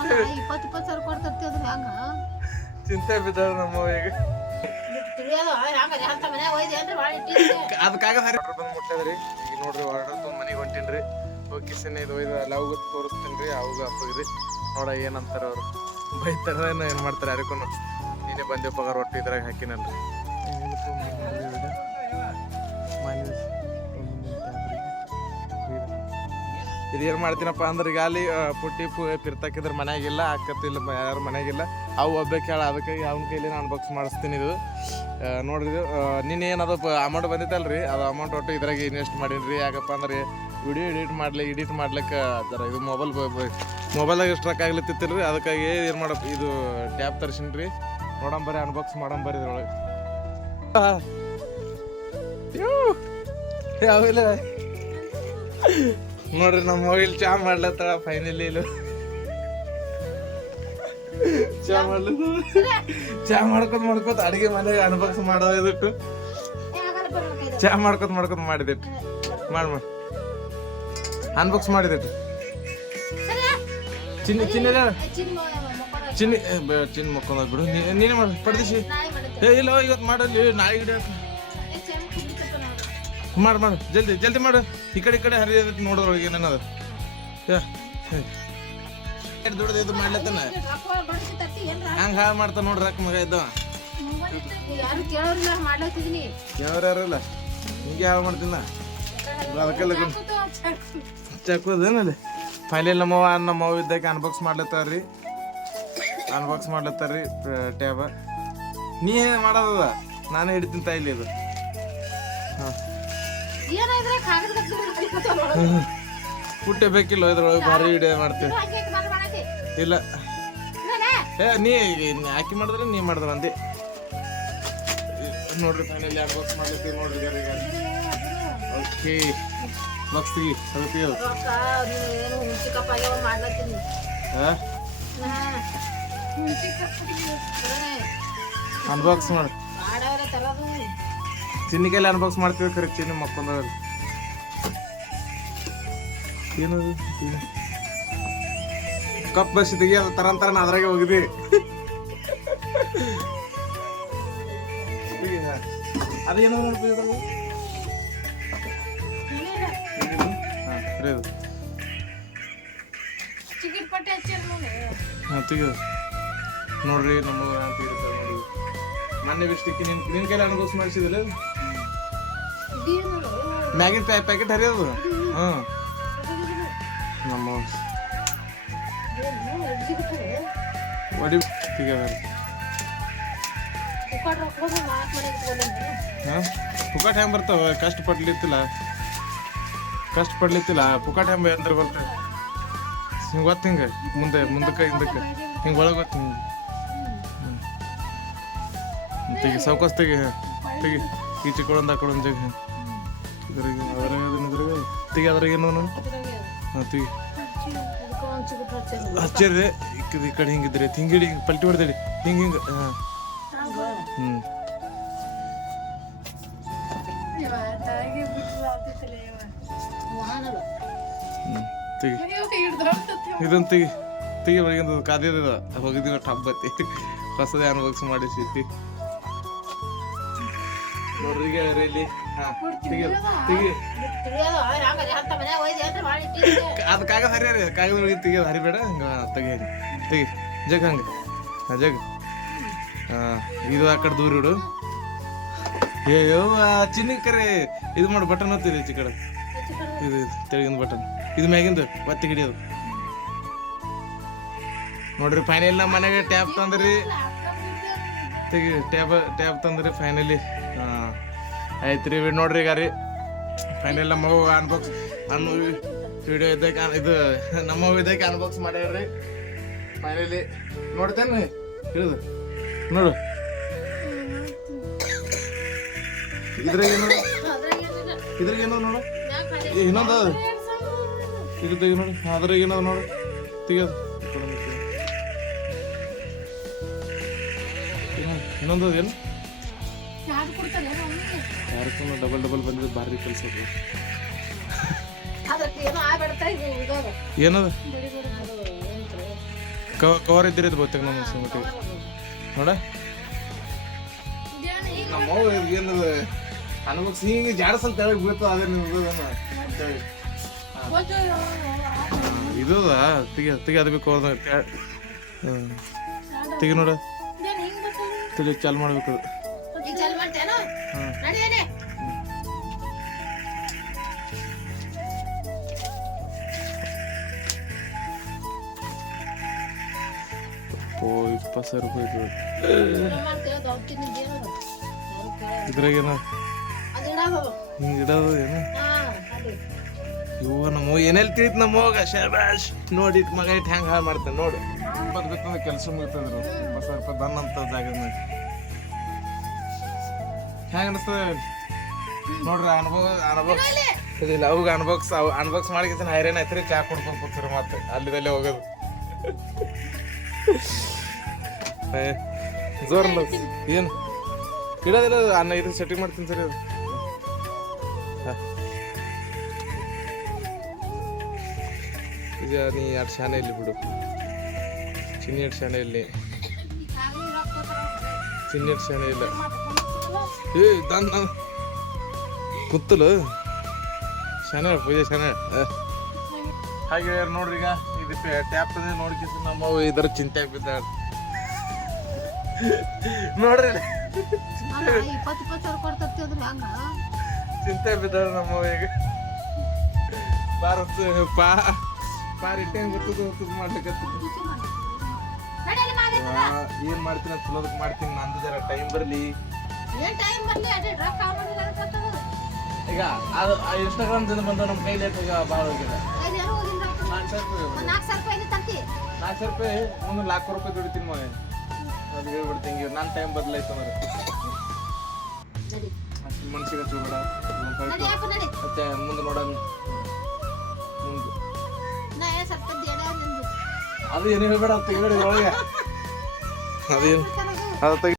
ಅಲ್ಲ ಇಪ್ಪತ್ತು ಇಪ್ಪತ್ತು ಸಾವಿರ ಕೊಡ್ತರ್ತಿ ಅದ್ರ ಹಂಗ? ಚಿಂತೆ ಬಿದ್ದಾರ ನಮ್ಮ ಈಗ. ಅದಕ್ಕಾಗ ಬಂದು ಮುಟ್ಟದ್ರಿ ಈಗ ನೋಡ್ರಿ ತೊಗೊಂಡ್ ಮನೆಗೆ ಹೊಂಟೀನ್ರಿ. ಹೋಗಿ ಕಿಸನ್ ಇದು ಒಯ್ದು ಲವ್ಗ ತೋರಿಸ್ತೀನಿ ಅವಾಗ ಅಪ್ಪಗ್ರಿ. ನೋಡ ಏನಂತಾರ ಅವ್ರು. ಬೈತಾರ ಏನ್ ಏನು ಮಾಡ್ತಾರೆ ಯಾರಿಗೂ ನೀನೇ ಬಂದೆ ಪಗಾರ ಒಟ್ಟು ಇದ್ರಾಗ ಹಾಕಿನಲ್ರಿ ಇದೇನು ಮಾಡ್ತೀನಪ್ಪ ಅಂದ್ರೆ ಈಗ ಅಲ್ಲಿ ಪುಟ್ಟಿ ಪು ಪಿರ್ತಕ್ಕಿದ್ರ ಮನೆಯಾಗಿಲ್ಲ, ಅಕ್ಕತ್ತಿಲ್ಲ ಯಾರು ಮನೆಯಾಗಿಲ್ಲ. ಅವು ಒಬ್ಬಕ್ಕೆ ಹೇಳ ಅದಕ್ಕೆ ಅವನ ಕೈಲಿ ನಾನು ಬಾಕ್ಸ್ ಮಾಡಿಸ್ತೀನಿ ಇದು. ನೋಡ್ರಿ ಇದು ನಿನ್ನೆ ಏನದು ಅಮೌಂಟ್ ಬಂದಿತ್ತಲ್ರಿ? ಅದು ಅಮೌಂಟ್ ಒಟ್ಟು ಇದ್ರಾಗ ಇನ್ವೆಸ್ಟ್ ಮಾಡೀನಿ ರೀ ಯಾಕಪ್ಪ ಅಂದ್ರೆ ವಿಡಿಯೋ ಎಡಿಟ್ ಮಾಡ್ಲಿ ಎಡಿಟ್ ಮಾಡ್ಲಿಕ್ಕೆ ಅದರ ಇದು ಮೊಬೈಲ್ ಮೊಬೈಲಾಗ ಸ್ಟ್ರಕ್ ಆಗ್ಲತ್ತಿತ್ತಿಲ್ಲ ರೀ ಅದಕ್ಕಾಗಿ ಏನು ಮಾಡಪ್ಪ ಇದು ಟ್ಯಾಬ್ ತರ್ಸಿನಿ ರೀ ನೋಡಂಬರಿ ಅನ್ಬಾಕ್ಸ್ ಮಾಡಂಬರಿ ಇದ್ರೊಳಗೆ. ಯಾವಿಲ್ಲ ನೋಡ್ರಿ ನಮ್ಮ ಮೊಬೈಲ್ ಚಾ ಮಾಡ್ಲತ್ತಾಳ ಫೈನಲಿ ಇಲ್ಲ. ಚಾ ಮಾಡ್ಲ? ಚಾ ಮಾಡ್ಕೊತ ಮಾಡ್ಕೊತ ಅಡಿಗೆ ಮನೆಗೆ ಅನ್ಬಾಕ್ಸ್ ಮಾಡೋದಿಟ್ಟು ಚಾ ಮಾಡ್ಕೊತ ಮಾಡ್ಕೊತ ಮಾಡಿದಿಟ್ಟು ಮಾಡ್ ಮಾಡ್. ಅನ್ಬಾಕ್ಸ್ ಮಾಡಿದಿಟ್ಟು ಚಿನ್ನ ಚಿನ್ನ ಚಿನ್ನ ಚಿನ್ನ ಮಕ್ಕೊಂದ ಬಿಡು. ನೀನೇ ಮಾಡಿ ಪಡ್ದಿಸಿ ಏ ಇಲ್ಲ ಇವತ್ತು ಮಾಡಲ್ಲಿ ನಾಯಿ ಗಿಡ ಮಾಡು ಮಾಡು. ಜಲ್ದಿ ಜಲ್ದಿ ಮಾಡು. ಈ ಕಡೆ ಈ ಕಡೆ ಹರಿಯೋದಕ್ಕೆ ನೋಡೋದ್ರೊಳಗೆ ಏನದ ದುಡ್ದು ಇದು ಮಾಡ್ಲತ್ತಾನ ಹಂಗೆ ಹಾಳು ಮಾಡ್ತ ನೋಡ್ರಿ ಅಕ್ಕ ಮಗ ಇದ್ದ ಯಾರು ಇಲ್ಲ? ಹಿಂಗೆ ಹಾಳು ಮಾಡ್ತೀನ ಅದಕ್ಕೆಲ್ಲ ಚಕ್ಕೋದೇನಲ್ಲಿ ಫೈನಲ್ ನಮ್ಮವ ನಮ್ಮವ ಇದ್ದಾಗ ಅನ್ಬಾಕ್ಸ್ ಮಾಡ್ಲತ್ತಾರ್ರಿ ಅನ್ಬಾಕ್ಸ್ ಮಾಡ್ಲತ್ತಾರ್ರಿ ಟ್ಯಾಬ ನೀ ಮಾಡೋದದ? ನಾನೇ ಹಿಡಿತೀನಿ ತಾಯಿಲಿ ಇದು. ಹಾಂ. ಪುಟ್ಟೆ ಬೇಕಿಲ್ಲ ಇದ್ರೊಳಗೆ ಭಾರಿ ವಿಡಿಯೋ ಮಾಡ್ತೀವಿ. ಇಲ್ಲ. ಏ ನೀ ಹಾಕಿ ಮಾಡಿದ್ರೆ ನೀ ಮಾಡಿದ್ರ ಅಂದಿ. ನೋಡ್ರಿ ಫೈನಲಿ ಯಾರು ಮಾಡ್ಲತ್ತೀವಿ ನೋಡ್ರಿ ಓಕೆ. ಬಾಕ್ಸ್ ತೆಗಿ ಅನ್ಬಾಕ್ಸ್ ಮಾಡಿ. ಮಾಡವ್ರೆ ತರೋದು ಚಿನ್ನಿ ಕೈಲಿ ಅನ್ಬಾಕ್ಸ್ ಮಾಡ್ತೀವಿ ಖರೀ ಚಿನ್ನಿ ಮಕ್ಕೊಂದ. ಏನದು? ಏನು? ಕಪ್ ಬಸ್ ತೆಗಿಯೋದು ತರನ್ ತರನ ಅದ್ರಾಗೆ ಹೋಗಿದ್ವಿ ಅದೇನೋ ನೋಡ್ಬೋದು ಅದು ನೋಡ್ರಿ ನಮ್ಮ ಮೊನ್ನೆ ಬಿಸ್ಟಿಕ್ಕಿ ನಿನ್ ನಿನ್ ಕೈಲಿ ಅನುಭವಿಸ್ ಮಾಡಿಸಿದಿಲ್ಲ ಮ್ಯಾಗಿನ ಪ್ಯಾ ಪ್ಯಾಕೆಟ್ ಹರಿಯೋದು? ಹಾಂ ನಮ್ಮ ಒಡಿ ಪುಕಾಟ್ ಹೆಂಗೆ ಬರ್ತಾವ? ಕಷ್ಟ ಪಡ್ಲಿತ್ತಿಲ್ಲ. ಕಷ್ಟ ಪಡ್ಲಿತ್ತಿಲ್ಲ. ಪುಕಾಟ್ ಹೆಂಗೆ ಅಂದ್ರೆ ಬರ್ತ ಹಿಂಗೆ ಗೊತ್ತು ಹಿಂಗೆ? ಮುಂದೆ ಮುಂದಕ್ಕೆ ಹಿಂದಕ್ಕೆ ಹಿಂಗೆ ಒಳಗೆ ಗೊತ್ತು ಹಿಂಗೆ ಹ್ಞೂ ತೆಗಿ ಸಾವ್ಕಾಸ್ ತೆಗಿ ತೆಗಿ. ಈಚೆ ಚಿಕ್ಕೊಳಂದು ಆ ಕಡೆ ಜಗ ಇದ್ರಾಗ ನಾನು ಈ ಕಡೆ ಹಿಂಗಿದ್ರಿ ಹಿಂಗಿಡಿ ಹಿಂಗೆ ಪಲ್ಟಿ ಹೊಡೆದಿಡಿ ಹಿಂಗೆ ಹಿಂಗೆ, ಹಾಂ. ಹ್ಞೂ ತೆಗಿ ಇದನ್ನು ತೆಗಿ ತೆಗಿ ಒಳಗಿಂದ ಕಾದಿದ ಹೋಗಿದ್ದೀವಿ ಹೊಸದೇ ಅನುಭವಿಸಿ ಮಾಡಿಸಿ ನೋಡ್ರಿಗೆ ಇಲ್ಲಿ ಅದು ಒಳಗೆ ತೆಗಿಯೋದು ಹರಿ ಬೇಡ ತೆಗಿ ಜಗ್ ಹಂಗೆ. ಹಾಂ ಜಗ್. ಹಾಂ ಇದು ಆ ಕಡೆ ದೂರ ಇಡು. ಏಯೋ ಚಿನ್ನ ಕರೆ ಇದು ಮಾಡಿ ಬಟನ್ ಹೊತ್ತಿದೆ ಈಚೆ ಕಡೆ. ಇದು ತೆಳಗಿಂದ ಬಟನ್. ಇದು ಮ್ಯಾಗಿಂದು ಒತ್ತಿ ಹಿಡಿಯೋದು. ನೋಡ್ರಿ ಫೈನಲ್ ನಮ್ಮ ಮನೆಗೆ ಟ್ಯಾಬ್ ತಂದ್ರಿ. ತೆಗಿ ಟ್ಯಾಬ್ ಟ್ಯಾಬ್ ತಂದ್ರಿ ಫೈನಲಿ ಆಯ್ತು ರೀ ನೋಡ್ರಿ ಈಗ ರೀ. ಫೈನಲ್ ನಮ್ಮ ಅನ್ಬಾಕ್ಸ್ ಅನ್ ವಿಡಿಯೋ ಇದ್ದಕ್ಕೆ ಇದು ನಮ್ಮ ಇದಕ್ಕೆ ಅನ್ಬಾಕ್ಸ್ ಮಾಡ್ಯಾರ್ರಿ. ಫೈನಲಿ ನೋಡ್ತೇನೆ ಹಿಡಿದು ನೋಡು. ಇದ್ರಾಗ ಏನೋ ಇದ್ರಾಗ ಏನೋ ನೋಡು? ಇನ್ನೊಂದು. ಇದು ತೆಗಿ ನೋಡು? ಅದ್ರಾಗ ಏನದ ನೋಡು? ತೆಗಿಯೋದು. ಏನು? ಇನ್ನೊಂದು ಏನು? ಯಾರಕ್ಕೂ ಡಬಲ್ ಡಬಲ್ ಬಂದಿದ್ದು ಭಾರಿ ಕೆಲಸ ಅದಕ್ಕೆ ಏನೋ ಆಗ್ಬಿಡ್ತಾ ಇದು ಇದಾಗ ಏನದ? ಕವರ್ ಇದ್ದೀರಿ ಇದು ಬಹುತೇಕ ನಮ್ಮ ಸಂಗತಿ ನೋಡ. ನಮ್ಮ ಏನದ? ಅನ್ಬಕ್ಸ್ ಹಿಂಗೆ ಜಾಡಸಲ್ ತೆಳಗ್ ಬೀಳ್ತದ ಅದೇ ನಿಮ್ದು ಅಂತೇಳಿ ಇದು ತೆಗಿ ತೆಗಿ ಅದು ಬೇಕು ಅದು ಹ್ಮ್. ತೆಗಿ ನೋಡ. ತೆಗಿ ಚಾಲು ಮಾಡ್ಬೇಕು. ಇಪ್ಪತ್ತು ಸಾವಿರ ರೂಪಾಯಿ ಇದ್ರಾಗ ಏನೋ ಹಿಂಗೆ. ಇಡೋದು ಏನು? ಇವ ನಮ್ಮ ಏನೆಲ್ಲಿ ತಿಳಿತ್ ನಮ್ಮ ಹೋಗ ಶಬಾಷ್ ನೋಡಿ ಇಟ್ ಮಗ ಇಟ್ಟು ಹೆಂಗೆ ಹಾಳು ಮಾಡ್ತಾನೆ ನೋಡು. ಇಪ್ಪತ್ತು ಬೇಕಂದ್ರೆ ಕೆಲಸ ಮುಗಿತದ್ರು. ಇಪ್ಪತ್ತು ಸಾವಿರ ರೂಪಾಯಿ ದನ್ ಅಂತ ಜಾಗ ಮೇಲೆ. ಹೆಂಗೆ ಅನಿಸ್ತದೆ ನೋಡ್ರಿ ಅನುಭವ ಅನುಭವ ಇಲ್ಲ ಅವಾಗ ಅನ್ಬಾಕ್ಸ್ ಅವು ಅನ್ಬಾಕ್ಸ್ ಮಾಡಿಕಿಂತ ಹೈರೇನ್ ಐತ್ರಿ ಚಾ ಕುಡ್ಕೊಂಡು ಕೂತ್ರಿ ಮತ್ತೆ ಅಲ್ಲಿದಲ್ಲೇ ಹೋಗೋದು. ಜೋರ್ ಏನು? ಇಡೋದಿಲ್ಲ ಅನ್ನ ಇದು ಸೆಟ್ಟಿಂಗ್ ಮಾಡ್ತೀನಿ ಸರಿ ಅದು. ಈಗ ನೀ ಎರಡು ಶಾನೆ ಇಲ್ಲಿ ಬಿಡು. ಚಿನ್ನಿ ಎರಡು ಶಾನೆ ಇಲ್ಲಿ. ಚಿನ್ನಿ ಎರಡು ಶಾನೆ ಇಲ್ಲ. ಏ ದನ್. ಕುತ್ತಲು. ಶಾನೆ ಪೂಜೆ ಶಾನೆ ಹಾಗೆ ನೋಡ್ರಿ ಈಗ. ಇದು ಟ್ಯಾಪ್ ನೋಡ್ಕಿಸ್ ನಮ್ಮ ಇದರ ಚಿಂತೆ ಬಿದ್ದಾಳ ನೋಡ್ರಿ. ಚಿಂತೆ ಬಿದ್ದಾಳ ನಮ್ಮ ಈಗ. ಭಾರತ್ ಪಾ ಪಾರ್ ಇಟ್ಟಂಗೆ ಗೊತ್ತದ ಗೊತ್ತದ ಮಾಡ್ಲಿಕ್ಕೆ ಏನ್ ಮಾಡ್ತೀನಿ ಚಲೋದಕ್ಕೆ ಮಾಡ್ತೀನಿ ನಂದು ಜರ ಟೈಮ್ ಬರಲಿ. ಈಗ ಅದು ಇನ್ಸ್ಟಾಗ್ರಾಮ್ ದಿಂದ ಬಂದ ನಮ್ಮ ಕೈಲಿ ಈಗ ಭಾಳ ಹೋಗಿದೆ. ನಾಲ್ಕು ಸಾವಿರ ರೂಪಾಯಿ ಒಂದ್ ನಾಲ್ಕು ಸಾವಿರ ರೂಪಾಯಿ ಒಂದು ನಾಲ್ಕು ರೂಪಾಯಿ ದುಡಿತೀನಿ ಮಗ ಅದು ಹೇಳ್ಬಿಡ್ತೀನಿ ನಾನು ನನ್ನ ಟೈಮ್ ಬದಲಾಯ್ತು ಅಂದ್ರೆ ಮನ್ಸಿಗೆ ಹಚ್ಚಬೇಡ ಮತ್ತೆ ಮುಂದೆ ನೋಡೋಣ. ಮುಂದೆ. ನಾ ಏನ್ ಸ್ವಲ್ಪ ದೇಡ ನಿಂದು. ಅದು ಏನು ಹೇಳ್ಬೇಡ ತೆಗಿಬೇಡಿ ಒಳಗೆ. ಅದೇನು? ಅದು ತೆಗಿ